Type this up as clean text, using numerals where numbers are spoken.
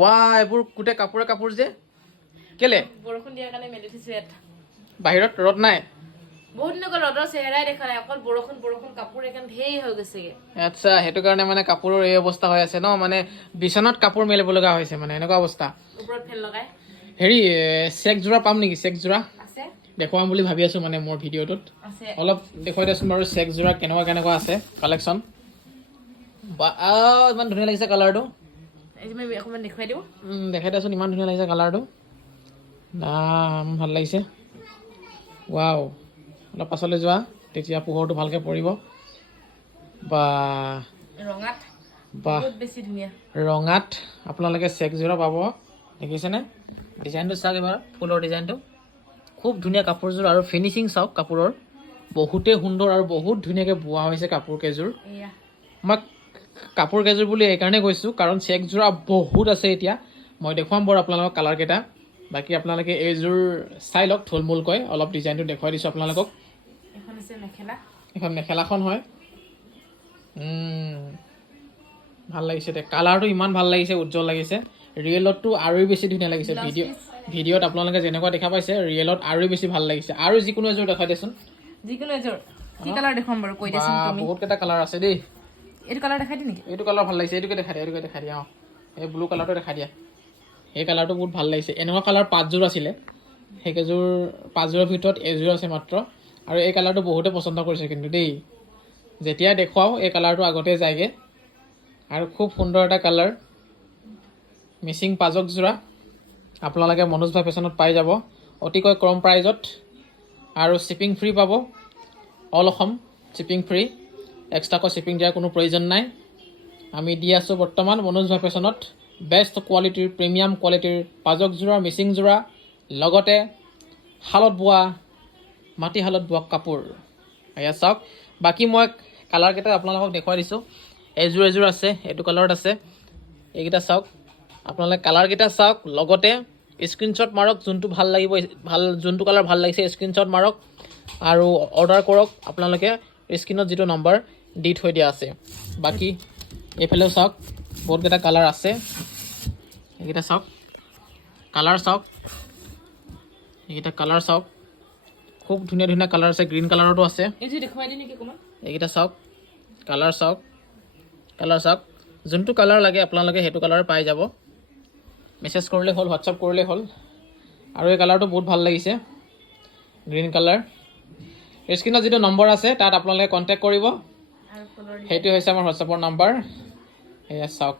ৱা এইবোৰ গোটেই কাপোৰে কাপোৰ যে কেলে বৰষুণ দিয়াৰ কাৰণে মেলি থৈছো ইয়াত বাহিৰত ৰ'দ নাই বহুত দিন গ'ল ৰ'দৰ চেহেৰাই দেখা নাই অকল বৰষুণ বৰষুণ কাপোৰ এখন ঢেৰ হৈ গৈছেগে আচ্ছা সেইটো কাৰণে মানে কাপোৰৰ এই অৱস্থা হৈ আছে ন মানে বিচনাত কাপোৰ মেলিব লগা হৈছে মানে এনেকুৱা অৱস্থা ওপৰত ফেন লগাই হেৰি চেক জোৰা পাম নেকি চেক জোৰা আছে দেখুৱাম বুলি ভাবি আছো মানে মোৰ ভিডিঅ'টোত আছে অলপ দেখুৱাই দিয়াচোন বাৰু চেক জোৰা কেনেকুৱা কেনেকুৱা আছে কালেকশ্যন বা ইমান ধুনীয়া লাগিছে কালাৰটো এই মই অকণমান দেখুৱাই দিওঁ দেখাই দিয়াচোন ইমান ধুনীয়া লাগিছে কালাৰটো ভাল লাগিছে ৱাও অলপ পাছলৈ যোৱা তেতিয়া পোহৰটো ভালকৈ পৰিব বা ৰঙাত বাহ বহুত বেছি ধুনীয়া ৰঙাত আপোনালোকে চেক জোৰা পাব দেখিছেনে ডিজাইনটো চাওক এবাৰ ফুলৰ ডিজাইনটো খুব ধুনীয়া কাপোৰযোৰ আৰু ফিনিচিং চাওক কাপোৰৰ বহুতেই সুন্দৰ আৰু বহুত ধুনীয়াকৈ বোৱা হৈছে কাপোৰ কেইযোৰ এয়া মই কাপোৰ কেইযোৰ বুলি এইকাৰণে কৈছোঁ কাৰণ চেক জোৰা বহুত আছে এতিয়া মই দেখুৱাম বাৰু আপোনালোকক কালাৰকেইটা বাকী আপোনালোকে এইযোৰ চাই লওক থুলমূলকৈ অলপ ডিজাইনটো দেখুৱাই দিছোঁ আপোনালোকক এখন আছে মেখেলা এখন মেখেলাখন হয় ভাল লাগিছে দে কালাৰটো ইমান ভাল লাগিছে উজ্জ্বল লাগিছে ৰিয়েলতটো আৰু বেছি ধুনীয়া লাগিছে ভিডিঅ'ত আপোনালোকে যেনেকুৱা দেখা পাইছে ৰিয়েলত আৰু বেছি ভাল লাগিছে আৰু যিকোনো এযোৰ দেখাই দিয়াচোন যিকোনো এযোৰ কি কালাৰ দেখুৱাম বাৰু কৈ দিয়াচোন তুমি বহুত কেইটা কালাৰ আছে দেই এইটো কালাৰ দেখাই দিম নেকি এইটো কালাৰ ভাল লাগিছে এইটোকে দেখাই দিয়া অঁ এই ব্লু কালাৰটো দেখাই দিয়া এই কালাৰটো বহুত ভাল লাগিছে এনেকুৱা কালাৰ 5যোৰ আছিলে সেইকেইযোৰ 5যোৰৰ ভিতৰত এযোৰ আছে মাত্ৰ আৰু এই কালাৰটো বহুতে পচন্দ কৰিছে কিন্তু দেই যেতিয়া দেখুৱাওঁ এই কালাৰটো আগতে যায়গৈ আৰু খুব সুন্দৰ এটা কালাৰ মিচিং পাজক যোৰা আপোনালোকে মনোজ ভাই ফেশ্বনত পাই যাব অতিকৈ কম প্ৰাইজত আৰু শ্বিপিং ফ্ৰী পাব অল অসম শ্বিপিং ফ্ৰী এক্সট্ৰাকৈ শ্বিপিং দিয়াৰ কোনো প্ৰয়োজন নাই আমি দি আছোঁ বৰ্তমান মনোজ ভাই ফেশ্বনত বেষ্ট কোৱালিটিৰ প্ৰিমিয়াম কোৱালিটিৰ পাজক যোৰা মিচিং যোৰা লগতে শালত বোৱা মাটিশালত বোৱা কাপোৰ এয়া চাওক বাকী মই কালাৰকেইটা আপোনালোকক দেখুৱাই দিছোঁ এযোৰ আছে এইটো কালাৰত আছে এইকেইটা চাওক আপোনালোকে কালাৰকেইটা চাওক লগতে স্ক্ৰীনশ্বট মাৰক যোনটো ভাল লাগিব যোনটো কালাৰ ভাল লাগিছে স্ক্ৰীনশ্বট মাৰক আৰু অৰ্ডাৰ কৰক আপোনালোকে স্ক্ৰীনত যিটো নম্বৰ দি থৈ দিয়া আছে বাকী এইফালেও চাওক বহুতকেইটা কালাৰ আছে এইকেইটা চাওক এইকেইটা কালাৰ চাওক খুব ধুনীয়া ধুনীয়া কালাৰ আছে গ্ৰীণ কালাৰতো আছে এইযোৰ দেখুৱাই দিম নেকি অকণমান এইকেইটা চাওক কালাৰ চাওক যোনটো কালাৰ লাগে আপোনালোকে সেইটো কালাৰ পাই যাব মেছেজ কৰিলে হ'ল হোৱাটছআপ কৰিলে হ'ল আৰু এই কালাৰটো বহুত ভাল লাগিছে গ্ৰীণ কালাৰ স্ক্ৰীনত যিটো নম্বৰ আছে তাত আপোনালোকে কণ্টেক্ট কৰিব সেইটো হৈছে আমাৰ হোৱাটছআপৰ নম্বৰ এয়া চাওক